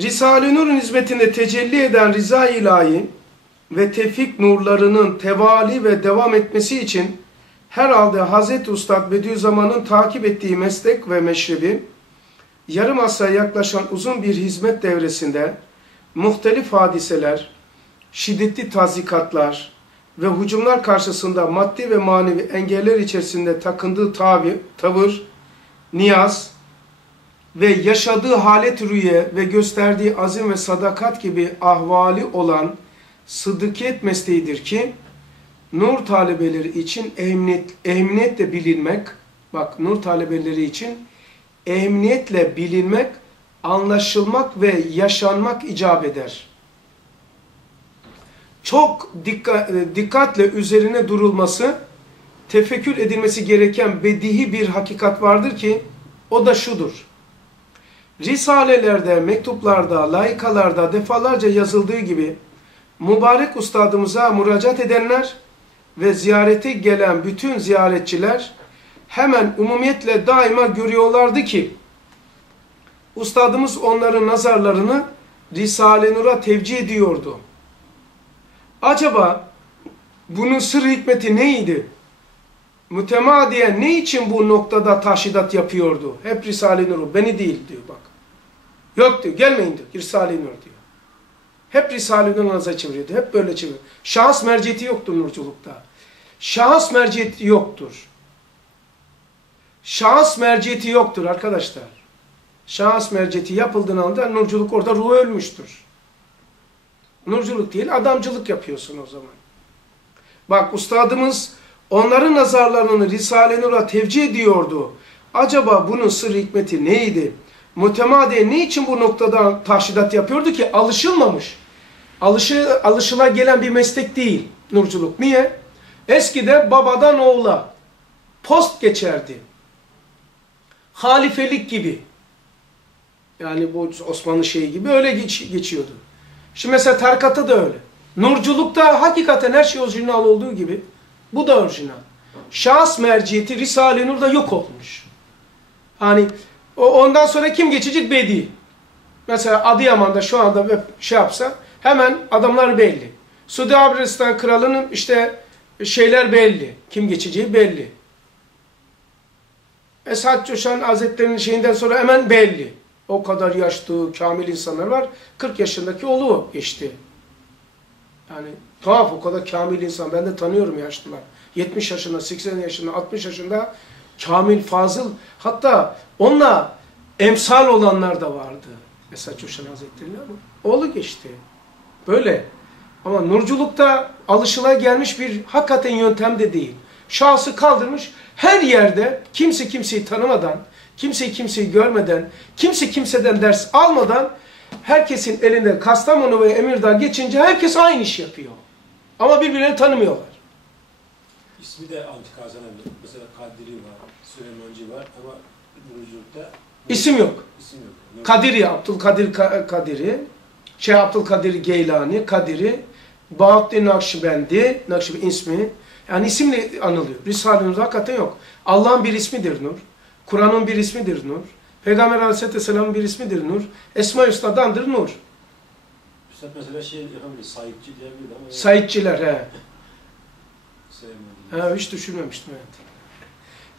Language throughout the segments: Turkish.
Risale-i Nur'un hizmetinde tecelli eden rıza ilahi ve tevfik nurlarının tevali ve devam etmesi için herhalde Hazreti Ustad Bediüzzaman'ın takip ettiği meslek ve meşrebi yarım asra yaklaşan uzun bir hizmet devresinde muhtelif hadiseler, şiddetli tazikatlar ve hücumlar karşısında maddi ve manevi engeller içerisinde takındığı tabi, tavır, niyaz ve yaşadığı halet rüye ve gösterdiği azim ve sadakat gibi ahvali olan sıdıkiyet mesleğidir ki nur talebeleri için ehemmiyet, ehemmiyetle bilinmek, bak nur talebeleri için ehemmiyetle bilinmek, anlaşılmak ve yaşanmak icap eder. Çok dikkat, dikkatle üzerine durulması, tefekkür edilmesi gereken bedihi bir hakikat vardır ki, o da şudur. Risalelerde, mektuplarda, layıkalarda defalarca yazıldığı gibi, mübarek ustadımıza müracaat edenler ve ziyarete gelen bütün ziyaretçiler hemen umumiyetle daima görüyorlardı ki ustadımız onların nazarlarını Risale-i Nur'a tevcih ediyordu. Acaba bunun sır hikmeti neydi? Mütemadiyen ne için bu noktada taşidat yapıyordu? Hep Risale-i Nur'u, beni değil diyor bak. Yok diyor, gelmeyin diyor, Risale-i Nur diyor. Hep Risale-i Nur'a çeviriyordu, hep böyle çeviriyordu. Şahıs merciyeti yoktur nurculukta. Şahıs merciyeti yoktur. Şahıs merciyeti yoktur arkadaşlar. Şahıs merciyeti yapıldığında anda nurculuk orada ruhu ölmüştür. Nurculuk değil, adamcılık yapıyorsun o zaman. Bak ustadımız onların nazarlarını Risale-i Nur'a tevcih ediyordu. Acaba bunun sır hikmeti neydi? Mütemadiye ne için bu noktada taşidat yapıyordu ki? Alışılmamış. Alışı, alışıla gelen bir meslek değil nurculuk. Niye? Eskide babadan oğula post geçerdi. Halifelik gibi. Yani bu Osmanlı şeyi gibi öyle geç, geçiyordu. Şimdi mesela tarikata da öyle. Nurculukta hakikaten her şey orijinal olduğu gibi bu da orijinal. Şahıs merciyeti Risale-i Nur'da yok olmuş. Hani ondan sonra kim geçecek Bedi. Mesela Adıyaman'da şu anda şey yapsa hemen adamlar belli. Suudi Arabistan kralının işte şeyler belli. Kim geçeceği belli. Esad Coşan Hazretleri'nin şeyinden sonra hemen belli. O kadar yaşlı, kamil insanlar var. 40 yaşındaki oğlu geçti. Yani tuhaf o kadar kamil insan. Ben de tanıyorum yaşlılar. 70 yaşında, 80 yaşında, 60 yaşında kamil, fazıl. Hatta onunla emsal olanlar da vardı. Esad Coşan Hazretleri'nin ama oğlu geçti. Böyle. Ama nurculukta alışıla gelmiş bir hakikaten yöntem de değil. Şahsı kaldırmış her yerde kimse kimseyi tanımadan, kimse kimseyi görmeden, kimse kimseden ders almadan herkesin elinde Kastamonu ve Emirdağ geçince herkes aynı iş yapıyor. Ama birbirlerini tanımıyorlar. İsmi de antik Mesela Kadiri var, Süleymancı var ama nurculukta isim yok. İsim yok. Kadiri, Abdülkadir Kadiri, şey Abdülkadir Geylani, Kadiri, Bahattin Nakşibendi, Nakşibendi ismi. Yani isimle anılıyor. Risale-i Nur hakikaten yok. Allah'ın bir ismidir Nur. Kur'an'ın bir ismidir Nur. Peygamber Aleyhisselam'ın bir ismidir Nur. Esma-i Hüsna'dandır Nur. Üstad mesela şey yapabilir, sahipçi diyebilir ama... Sahipçiler he. Ha, hiç düşünmemiştim evet.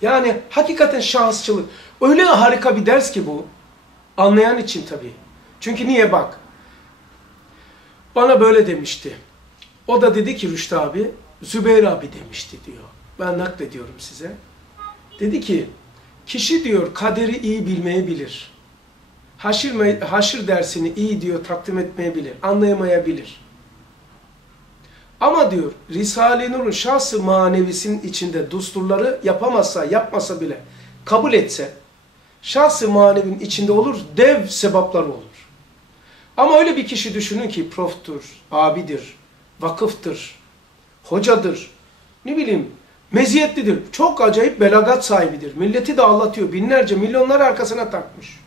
Yani hakikaten şahısçılık. Öyle harika bir ders ki bu. Anlayan için tabii. Çünkü niye bak. Bana böyle demişti. O da dedi ki Rüştü abi, Zübeyir abi demişti diyor. Ben naklediyorum size. Dedi ki, kişi diyor kaderi iyi bilmeyebilir. Haşir, haşir dersini iyi diyor takdim etmeyebilir, anlayamayabilir. Ama diyor Risale-i Nur'un şahsı manevisinin içinde dusturları yapamazsa, yapmasa bile kabul etse, şahsı manevinin içinde olur, dev sebaplar olur. Ama öyle bir kişi düşünün ki proftur, abidir, vakıftır, hocadır, ne bileyim meziyetlidir, çok acayip belagat sahibidir. Milleti de anlatıyor, binlerce, milyonlar arkasına takmış.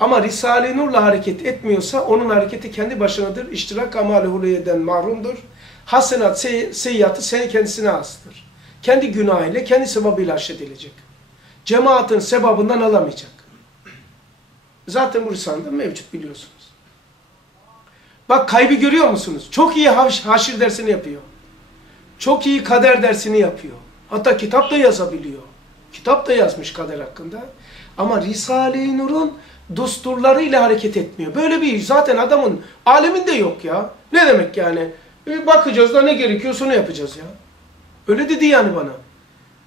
Ama Risale-i Nur'la hareket etmiyorsa onun hareketi kendi başınadır. İştirak amali huliyeden mahrumdur. Hasenat, sey seyyatı sen kendisine astır. Kendi günahıyla, kendi sebabıyla aşedilecek. Cemaatin sebabından alamayacak. Zaten bu Risale'de mevcut biliyorsunuz. Bak kaybı görüyor musunuz? Çok iyi haşir dersini yapıyor. Çok iyi kader dersini yapıyor. Hatta kitap da yazabiliyor. Kitap da yazmış kader hakkında. Ama Risale-i Nur'un dusturlarıyla hareket etmiyor. Böyle bir zaten adamın aleminde yok ya. Ne demek yani? E, bakacağız da ne gerekiyorsa onu yapacağız ya. Öyle dedi yani bana.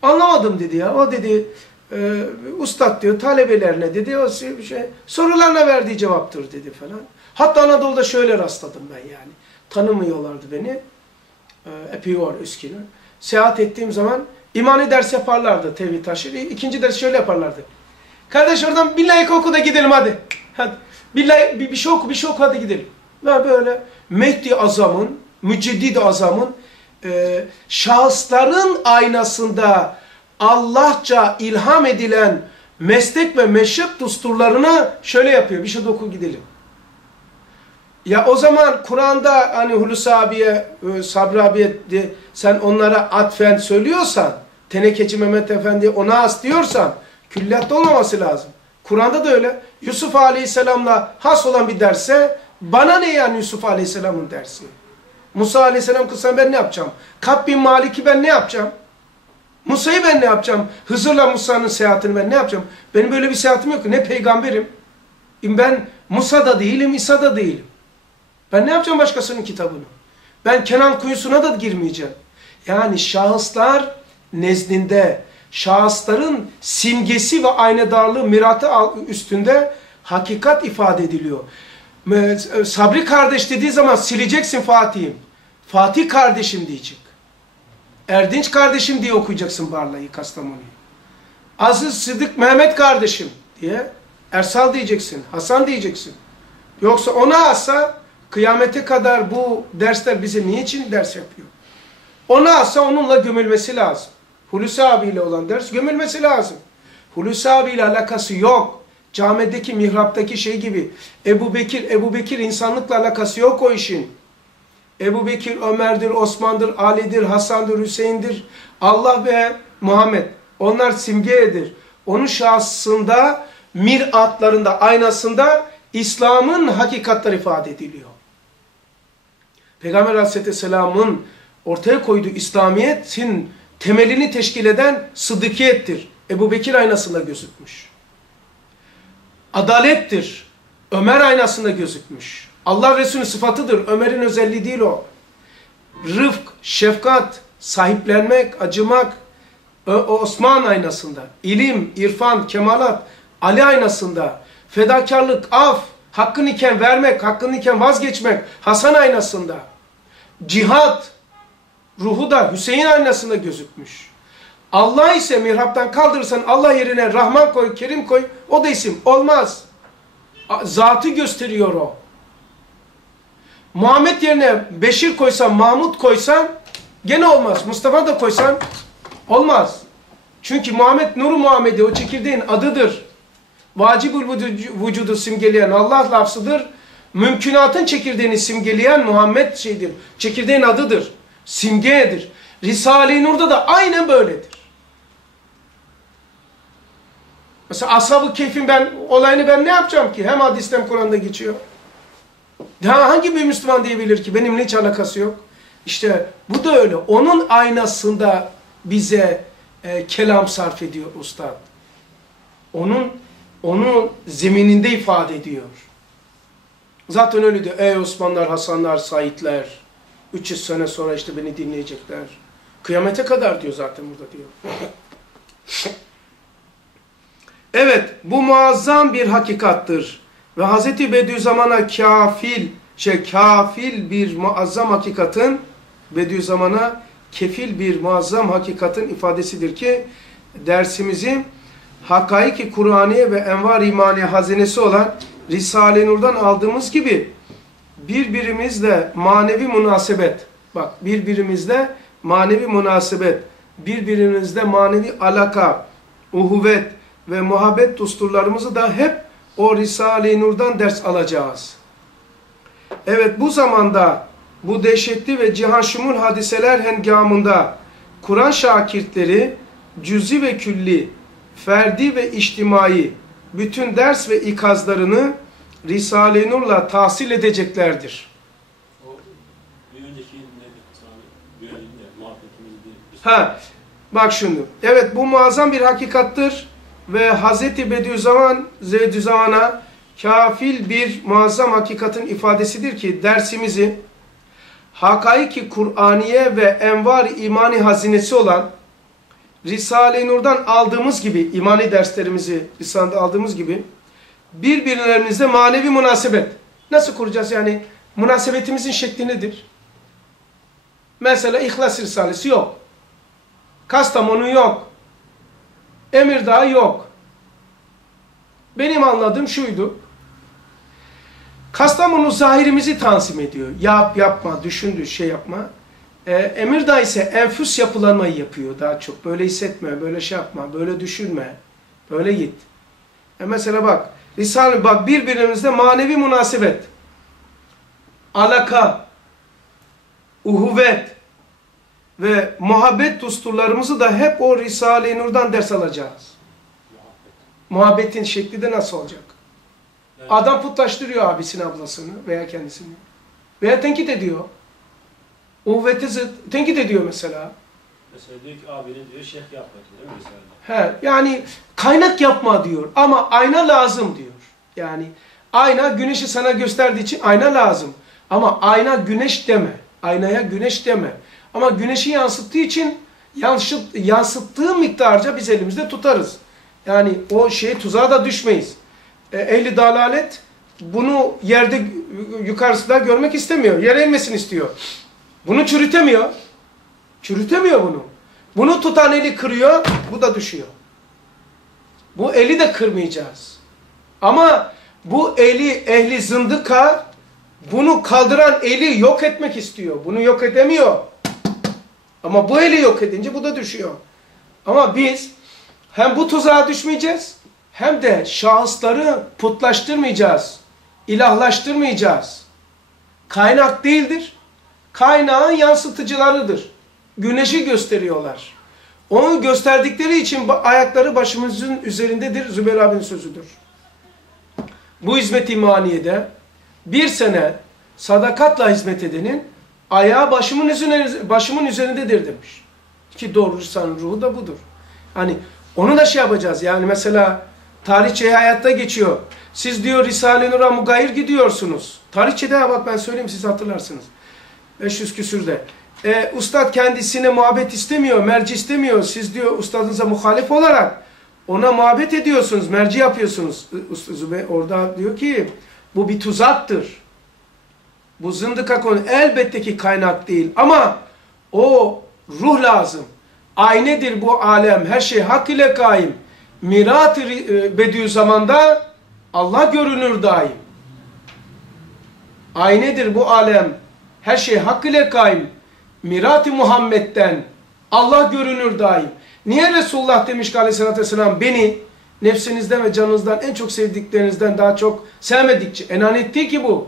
Anlamadım dedi ya. O dedi e, ustad diyor talebelerine dedi o şey, sorularına verdiği cevaptır dedi falan. Hatta Anadolu'da şöyle rastladım ben yani. Tanımıyorlardı beni. E, Epiyor Üsküdar. Seyahat ettiğim zaman imani ders yaparlardı tevhid taşır. İkinci ders şöyle yaparlardı. Kardeş oradan billahi oku da gidelim hadi. Hadi. Billahi bir, bir şey oku bir şey oku hadi gidelim. Ve böyle Mehdi Azam'ın, Müceddid Azam'ın e, şahısların aynasında Allahça ilham edilen meslek ve meşrep dusturlarına şöyle yapıyor. Bir şey oku gidelim. Ya o zaman Kur'an'da hani Hulusi abiye, e, Sabri abiye de, sen onlara atfen söylüyorsan, Tenekeci Mehmet Efendi ona as diyorsan, külliyatta olmaması lazım. Kur'an'da da öyle. Yusuf Aleyhisselam'la has olan bir derse, bana ne yani Yusuf Aleyhisselam'ın dersi? Musa Aleyhisselam kılsan ben ne yapacağım? Kab bin Malik'i ben ne yapacağım? Musa'yı ben ne yapacağım? Hızır'la Musa'nın seyahatini ben ne yapacağım? Benim böyle bir seyahatim yok. Ne peygamberim. Ben Musa da değilim, İsa da değilim. Ben ne yapacağım başkasının kitabını? Ben Kenan kuyusuna da girmeyeceğim. Yani şahıslar nezdinde, şahısların simgesi ve aynedarlığı miratı üstünde hakikat ifade ediliyor. Sabri kardeş dediği zaman sileceksin Fatih'im. Fatih kardeşim diyecek. Erdinç kardeşim diye okuyacaksın Barla'yı, Kastamonu'yu. Aziz Sıdık Mehmet kardeşim diye Ersal diyeceksin, Hasan diyeceksin. Yoksa ona asa kıyamete kadar bu dersler bize niçin ders yapıyor? Ona asa onunla gömülmesi lazım. Hulusi abiyle olan ders gömülmesi lazım. Hulusi abiyle alakası yok. Camideki, mihraptaki şey gibi. Ebu Bekir, Ebu Bekir insanlıkla alakası yok o işin. Ebu Bekir, Ömer'dir, Osman'dır, Ali'dir, Hasan'dır, Hüseyin'dir. Allah ve Muhammed. Onlar simgedir. Onun şahsında, miratlarında, aynasında İslam'ın hakikatleri ifade ediliyor. Peygamber Aleyhisselam'ın ortaya koyduğu İslamiyet'in temelini teşkil eden sıddıkiyettir. Ebu Bekir aynasında gözükmüş. Adalettir. Ömer aynasında gözükmüş. Allah Resulü sıfatıdır. Ömer'in özelliği değil o. Rıfk, şefkat, sahiplenmek, acımak, Osman aynasında. İlim, irfan, kemalat, Ali aynasında. Fedakarlık, af, hakkın iken vermek, hakkın iken vazgeçmek, Hasan aynasında. Cihat, ruhu da Hüseyin aynasında gözükmüş. Allah ise mihraptan kaldırırsan Allah yerine Rahman koy, Kerim koy, o da isim. Olmaz. Zatı gösteriyor o. Muhammed yerine Beşir koysan, Mahmud koysan gene olmaz. Mustafa da koysan olmaz. Çünkü Muhammed Nuru Muhammed'i o çekirdeğin adıdır. Vacibül vücudu simgeleyen Allah lafzıdır. Mümkünatın çekirdeğini simgeleyen Muhammed şeydir. Çekirdeğin adıdır. Simgedir. Risale-i Nur'da da aynen böyledir. Mesela Ashab-ı Keyf'in ben olayını ben ne yapacağım ki? Hem hadiste hem Kur'an'da geçiyor. Daha hangi bir Müslüman diyebilir ki benimle hiç alakası yok? İşte bu da öyle. Onun aynasında bize e, kelam sarf ediyor ustad. Onun onun zemininde ifade ediyor. Zaten öyle diyor. Ey Osmanlar, Hasanlar, Saidler. 300 sene sonra işte beni dinleyecekler. Kıyamete kadar diyor zaten burada diyor. evet bu muazzam bir hakikattır. Ve Hz. Bediüzzaman'a kafil, şey kafil bir muazzam hakikatin Bediüzzaman'a kefil bir muazzam hakikatin ifadesidir ki dersimizi hakaiki Kur'aniye ve envar imani hazinesi olan Risale-i Nur'dan aldığımız gibi birbirimizle manevi münasebet, bak birbirimizle manevi münasebet, birbirimizle manevi alaka, uhuvvet ve muhabbet dusturlarımızı da hep o Risale-i Nur'dan ders alacağız. Evet bu zamanda bu dehşetli ve cihan şumul hadiseler hengamında Kur'an şakirtleri cüzi ve külli, ferdi ve içtimai bütün ders ve ikazlarını Risale-i Nur'la tahsil edeceklerdir. O bir önceki. Ha, bak şimdi. Evet bu muazzam bir hakikattır ve Hazreti Bediüzzaman Zeydüzzaman'a kafil bir muazzam hakikatin ifadesidir ki dersimizi hakaiki Kur'aniye ve envar imani hazinesi olan Risale-i Nur'dan aldığımız gibi, imani derslerimizi Risale'de aldığımız gibi birbirlerimizle manevi münasebet. Nasıl kuracağız yani? Münasebetimizin şekli nedir? Mesela İhlas Risalesi yok. Kastamonu yok. Emirdağ yok. Benim anladığım şuydu. Kastamonu zahirimizi tanzim ediyor. Yap yapma, düşündü şey yapma. Ee, Emirdağ ise enfüs yapılanmayı yapıyor daha çok. Böyle hissetme, böyle şey yapma, böyle düşünme, böyle git. E mesela bak, Risale bak birbirimizde manevi münasebet, alaka, uhuvvet ve muhabbet dusturlarımızı da hep o Risale-i Nur'dan ders alacağız. Muhabbet. Muhabbetin şekli de nasıl olacak? Yani Adam putlaştırıyor abisini, ablasını veya kendisini. Veya tenkit ediyor. Uhuvveti zıt, tenkit ediyor mesela. Mesela diyor ki abinin diyor şeyh yapma diyor değil mi Risale'de? He, yani kaynak yapma diyor ama ayna lazım diyor. Yani ayna güneşi sana gösterdiği için ayna lazım. Ama ayna güneş deme. Aynaya güneş deme. Ama güneşi yansıttığı için yansıt, yansıttığı miktarca biz elimizde tutarız. Yani o şeye tuzağa da düşmeyiz. E, ehli dalalet bunu yerde yukarısında görmek istemiyor. Yere inmesini istiyor. Bunu çürütemiyor. Çürütemiyor bunu. Bunu tutan eli kırıyor, bu da düşüyor. Bu eli de kırmayacağız. Ama bu eli ehli zındıka bunu kaldıran eli yok etmek istiyor. Bunu yok edemiyor. Ama bu eli yok edince bu da düşüyor. Ama biz hem bu tuzağa düşmeyeceğiz hem de şahısları putlaştırmayacağız. ilahlaştırmayacağız. Kaynak değildir. Kaynağın yansıtıcılarıdır. Güneşi gösteriyorlar. Onu gösterdikleri için ayakları başımızın üzerindedir. Zübeyir abinin sözüdür. Bu hizmet imaniyede bir sene sadakatla hizmet edenin ayağı başımın üzerinde, başımın üzerindedir demiş. Ki doğru Risale'nin ruhu da budur. Hani onu da şey yapacağız. Yani mesela tarihçe hayatta geçiyor. Siz diyor Risale-i Nur'a mugayir gidiyorsunuz. Tarihçede bak ben söyleyeyim siz hatırlarsınız. 500 küsürde. E, ustad kendisine muhabbet istemiyor, merci istemiyor. Siz diyor ustadınıza muhalif olarak ona muhabbet ediyorsunuz, merci yapıyorsunuz. Zübey orada diyor ki bu bir tuzaktır. Bu zındıka konu elbette ki kaynak değil ama o ruh lazım. Aynedir bu alem, her şey hak ile kaim. Mirat-ı Bediüzzaman'da Allah görünür daim. Aynedir bu alem, her şey hak ile kaim. Mirat-ı Muhammed'den Allah görünür daim. Niye Resulullah demiş ki aleyhissalatü vesselam beni nefsinizden ve canınızdan en çok sevdiklerinizden daha çok sevmedikçe. Değil ki bu.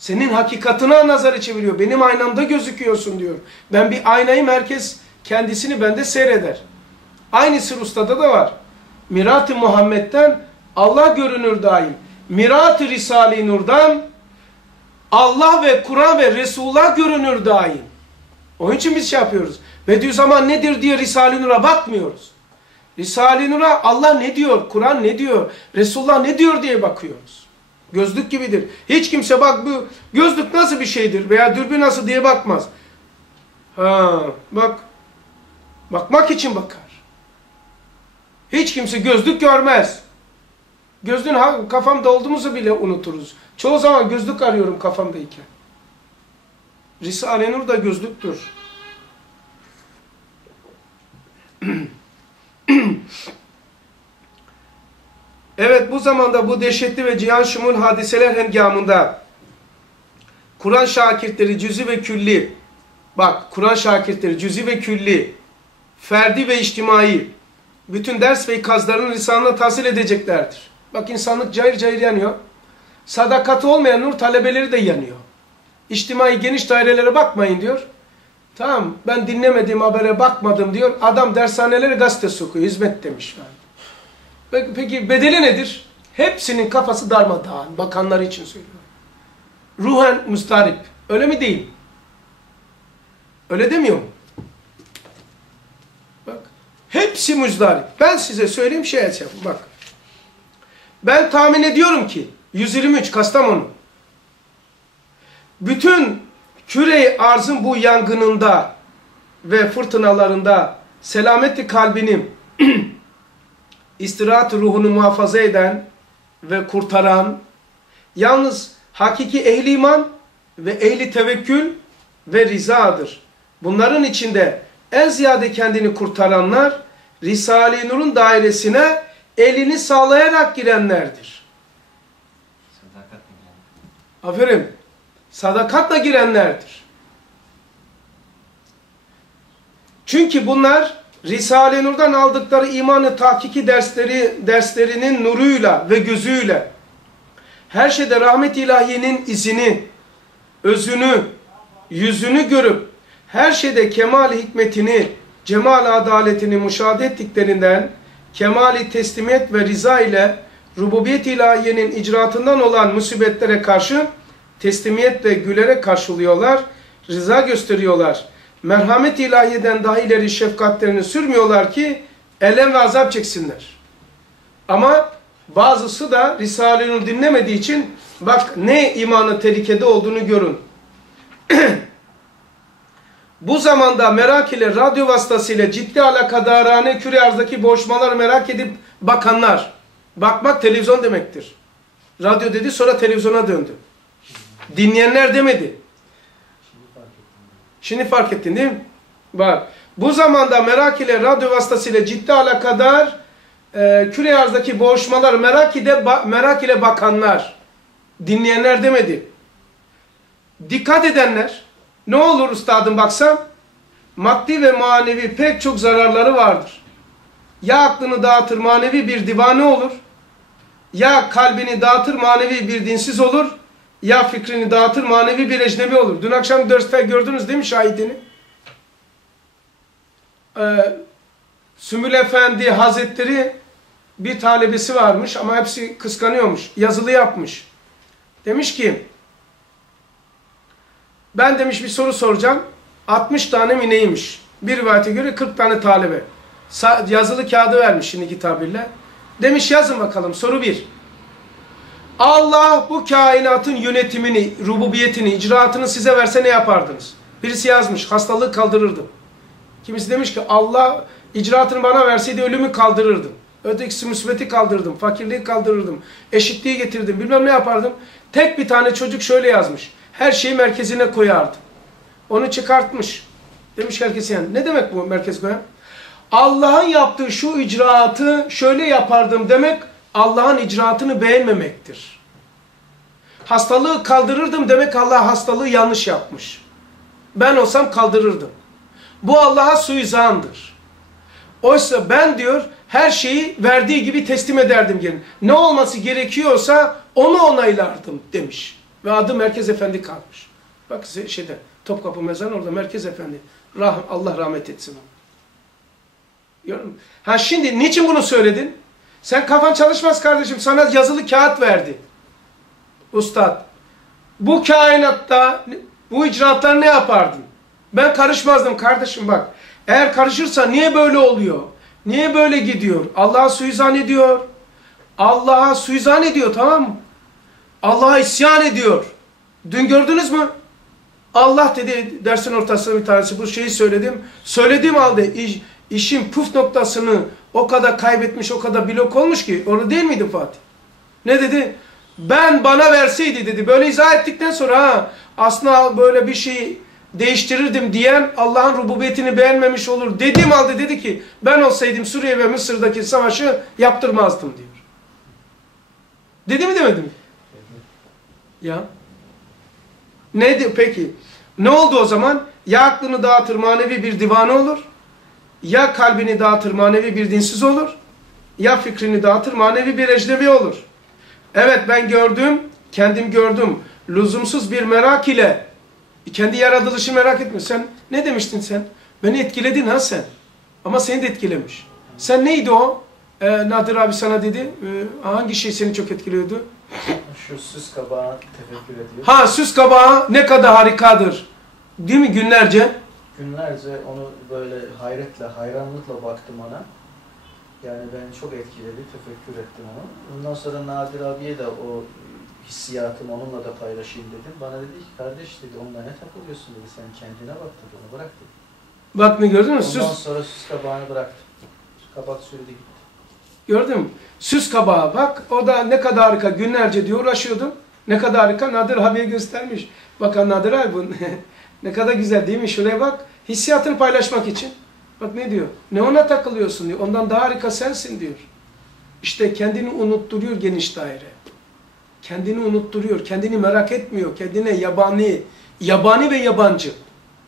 Senin hakikatına nazarı çeviriyor. Benim aynamda gözüküyorsun diyor. Ben bir aynayım herkes kendisini bende seyreder. Aynı sır ustada da var. Mirat-ı Muhammed'den Allah görünür daim. Mirat-ı Risale-i Nur'dan Allah ve Kur'an ve Resulullah görünür daim. Onun için biz şey yapıyoruz. Bediüzzaman nedir diye Risale-i Nur'a bakmıyoruz. Risale-i Nur'a Allah ne diyor, Kur'an ne diyor, Resulullah ne diyor diye bakıyoruz. Gözlük gibidir. Hiç kimse bak bu gözlük nasıl bir şeydir veya dürbün nasıl diye bakmaz. Ha, bak. Bakmak için bakar. Hiç kimse gözlük görmez. Gözlüğün kafamda olduğumuzu bile unuturuz. Çoğu zaman gözlük arıyorum kafamdayken. Risale-i Nur da gözlüktür. evet bu zamanda bu dehşetli ve cihan şumul hadiseler hengamında Kur'an şakirtleri cüzi ve külli bak Kur'an şakirtleri cüzi ve külli ferdi ve içtimai bütün ders ve ikazlarını lisanına tahsil edeceklerdir. Bak insanlık cayır cayır yanıyor. Sadakati olmayan nur talebeleri de yanıyor. İçtimai geniş dairelere bakmayın diyor. Tamam ben dinlemediğim habere bakmadım diyor. Adam dershanelere gazete sokuyor. Hizmet demiş. Yani. Peki, peki bedeli nedir? Hepsinin kafası darmadağın. Bakanları için söylüyorum. Ruhen mustarip. Öyle mi değil? Öyle demiyor mu? Bak. Hepsi müzdarip. Ben size söyleyeyim şey yapın. Bak. Ben tahmin ediyorum ki 123 Kastamonu bütün küre arzın bu yangınında ve fırtınalarında selameti kalbinin istirahat ruhunu muhafaza eden ve kurtaran yalnız hakiki ehli iman ve ehli tevekkül ve rizadır. Bunların içinde en ziyade kendini kurtaranlar Risale-i Nur'un dairesine elini sağlayarak girenlerdir. Sadakat mi yani? Aferin. Sadakatla girenlerdir. Çünkü bunlar Risale-i Nur'dan aldıkları imanı tahkiki dersleri derslerinin nuruyla ve gözüyle her şeyde rahmet ilahiyenin izini, özünü, yüzünü görüp her şeyde kemal hikmetini, cemal adaletini müşahede ettiklerinden kemali teslimiyet ve riza ile rububiyet ilahiyenin icraatından olan musibetlere karşı teslimiyetle gülerek karşılıyorlar, rıza gösteriyorlar. Merhamet ilahiyeden daha ileri şefkatlerini sürmüyorlar ki elem ve azap çeksinler. Ama bazısı da Risale-i dinlemediği için bak ne imanı tehlikede olduğunu görün. Bu zamanda merak ile radyo vasıtasıyla ciddi alakadarane küre arzdaki boğuşmaları merak edip bakanlar. Bakmak televizyon demektir. Radyo dedi sonra televizyona döndü. Dinleyenler demedi. Şimdi fark ettin değil mi? Bak. Bu zamanda merak ile radyo vasıtasıyla ciddi alakadar e, küre arzdaki boğuşmalar merak ile, merak ile bakanlar. Dinleyenler demedi. Dikkat edenler. Ne olur üstadım baksam? Maddi ve manevi pek çok zararları vardır. Ya aklını dağıtır manevi bir divane olur. Ya kalbini dağıtır manevi bir dinsiz olur. Ya fikrini dağıtır manevi bir ecnebi olur. Dün akşam derste gördünüz değil mi şahidini? Ee, Sümül Efendi Hazretleri bir talebesi varmış ama hepsi kıskanıyormuş. Yazılı yapmış. Demiş ki ben demiş bir soru soracağım. 60 tane mi neymiş? Bir rivayete göre 40 tane talebe. Sa yazılı kağıdı vermiş şimdiki tabirle. Demiş yazın bakalım soru 1. Allah bu kainatın yönetimini, rububiyetini, icraatını size verse ne yapardınız? Birisi yazmış, hastalığı kaldırırdım. Kimisi demiş ki Allah icraatını bana verseydi ölümü kaldırırdım. Ötekisi müsbeti kaldırırdım, fakirliği kaldırırdım, eşitliği getirdim, bilmem ne yapardım. Tek bir tane çocuk şöyle yazmış, her şeyi merkezine koyardım. Onu çıkartmış. Demiş herkes yani, ne demek bu merkez koyan? Allah'ın yaptığı şu icraatı şöyle yapardım demek, Allah'ın icraatını beğenmemektir. Hastalığı kaldırırdım demek Allah hastalığı yanlış yapmış. Ben olsam kaldırırdım. Bu Allah'a suizandır. Oysa ben diyor her şeyi verdiği gibi teslim ederdim gelin. Ne olması gerekiyorsa onu onaylardım demiş. Ve adı Merkez Efendi kalmış. Bak şeyde Topkapı Mezarı orada Merkez Efendi. Rah Allah rahmet etsin. Ha şimdi niçin bunu söyledin? Sen kafan çalışmaz kardeşim. Sana yazılı kağıt verdi. Ustad. Bu kainatta bu icraatlar ne yapardın? Ben karışmazdım kardeşim bak. Eğer karışırsa niye böyle oluyor? Niye böyle gidiyor? Allah'a suizan ediyor. Allah'a suizan ediyor tamam mı? Allah'a isyan ediyor. Dün gördünüz mü? Allah dedi dersin ortasında bir tanesi bu şeyi söyledim. Söylediğim halde iş, işin puf noktasını o kadar kaybetmiş, o kadar blok olmuş ki. Orada değil miydi Fatih? Ne dedi? Ben bana verseydi dedi. Böyle izah ettikten sonra ha aslında böyle bir şey değiştirirdim diyen Allah'ın rububiyetini beğenmemiş olur. Dediğim halde dedi ki ben olsaydım Suriye ve Mısır'daki savaşı yaptırmazdım diyor. Dedi mi demedi mi? Ya. Neydi peki? Ne oldu o zaman? Ya aklını dağıtır manevi bir divane olur. Ya kalbini dağıtır manevi bir dinsiz olur. Ya fikrini dağıtır manevi bir ecnebi olur. Evet ben gördüm, kendim gördüm. Lüzumsuz bir merak ile kendi yaratılışı merak etme. Sen ne demiştin sen? Beni etkiledin ha sen. Ama seni de etkilemiş. Sen neydi o? Ee, Nadir abi sana dedi. e, hangi şey seni çok etkiliyordu? Şu süs kabağı tefekkür ediyor. Ha süs kabağı ne kadar harikadır. Değil mi günlerce? Günlerce onu böyle hayretle, hayranlıkla baktım ona. Yani beni çok etkiledi, tefekkür ettim onu. Ondan sonra Nadir abiye de o hissiyatımı onunla da paylaşayım dedim. Bana dedi ki kardeş dedi onunla ne takılıyorsun dedi. Sen kendine bak dedi onu bırak dedi. Bak ne gördün mü? Ondan Süs, sonra süs kabağını bıraktım. Kabak sürdü gitti. gördün mü? Süs kabağı bak. O da ne kadar harika. Günlerce diyor uğraşıyordum. Ne kadar harika. Nadir abiye göstermiş. Bakın Nadir abi bu ne kadar güzel değil mi? Şuraya bak. Hissiyatını paylaşmak için. Bak ne diyor? Ne ona takılıyorsun diyor. Ondan daha harika sensin diyor. İşte kendini unutturuyor geniş daire. Kendini unutturuyor. Kendini merak etmiyor. Kendine yabani, yabani ve yabancı.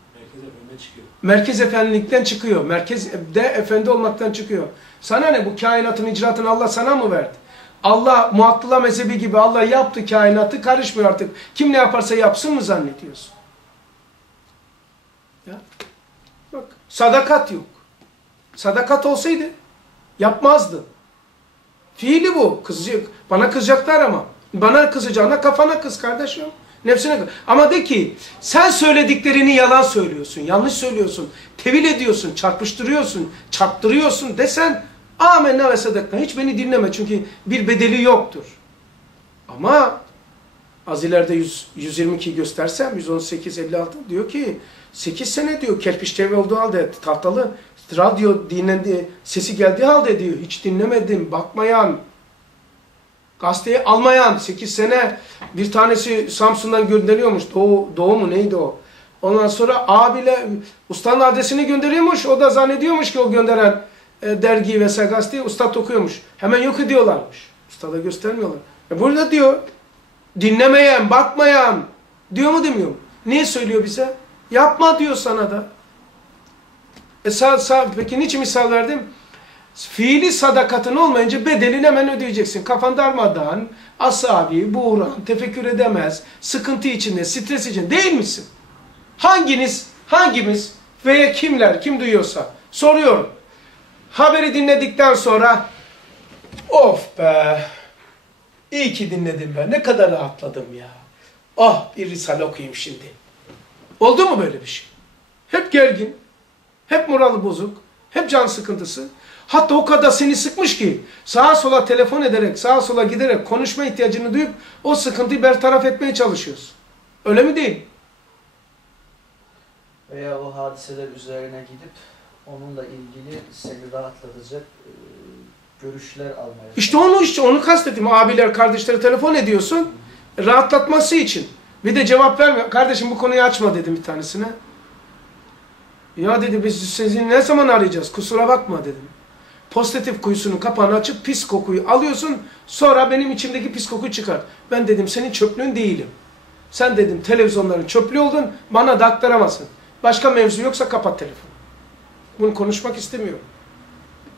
Merkez efendime çıkıyor. Merkez efendilikten çıkıyor. Merkezde efendi olmaktan çıkıyor. Sana ne bu kainatın icraatını Allah sana mı verdi? Allah Muattila mezhebi gibi Allah yaptı kainatı karışmıyor artık. Kim ne yaparsa yapsın mı zannediyorsun? Ya. Sadakat yok. Sadakat olsaydı yapmazdı. Fiili bu. Kızacak. Bana kızacaklar ama. Bana kızacağına kafana kız kardeşim. Nefsine kız. Ama de ki sen söylediklerini yalan söylüyorsun. Yanlış söylüyorsun. Tevil ediyorsun. Çarpıştırıyorsun. Çarptırıyorsun desen amenna ve sadakna. Hiç beni dinleme çünkü bir bedeli yoktur. Ama az ileride 100, 122 göstersem 118 56 diyor ki 8 sene diyor kerpiç çevre olduğu halde tahtalı radyo dinlendi sesi geldiği halde diyor hiç dinlemedim bakmayan gazeteyi almayan 8 sene bir tanesi Samsun'dan gönderiyormuş Doğu, Doğu mu neydi o? Ondan sonra abiyle ustanın adresini gönderiyormuş o da zannediyormuş ki o gönderen e, dergiyi vesaire gazeteyi ustad okuyormuş. Hemen yok ediyorlarmış. Ustada göstermiyorlar. E burada diyor dinlemeyen bakmayan diyor mu demiyor mu? Niye söylüyor bize yapma diyor sana da e sağ, sağ, peki niçin misal verdim? Fiili sadakatın olmayınca bedelini hemen ödeyeceksin. Kafan darmadan, asabi, buğran, tefekkür edemez, sıkıntı içinde, stres içinde değil misin? Hanginiz, hangimiz veya kimler, kim duyuyorsa soruyorum. Haberi dinledikten sonra of be, iyi ki dinledim ben, ne kadar rahatladım ya. Ah bir risale okuyayım şimdi. Oldu mu böyle bir şey? Hep gergin, hep morali bozuk, hep can sıkıntısı. Hatta o kadar seni sıkmış ki sağa sola telefon ederek, sağa sola giderek konuşma ihtiyacını duyup o sıkıntıyı bertaraf etmeye çalışıyorsun. Öyle mi değil? Veya o hadiseler üzerine gidip onunla ilgili seni rahatlatacak e, görüşler almaya İşte onu işte onu kastettim. Abiler, kardeşlere telefon ediyorsun. Rahatlatması için. Bir de cevap vermiyor. Kardeşim bu konuyu açma dedim bir tanesine. Ya dedi biz sizi ne zaman arayacağız? Kusura bakma dedim. Pozitif kuyusunun kapağını açıp pis kokuyu alıyorsun. Sonra benim içimdeki pis koku çıkar. Ben dedim senin çöplüğün değilim. Sen dedim televizyonların çöplüğü oldun. Bana da aktaramazsın. Başka mevzu yoksa kapat telefonu. Bunu konuşmak istemiyorum.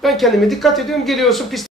Ben kendime dikkat ediyorum. Geliyorsun pis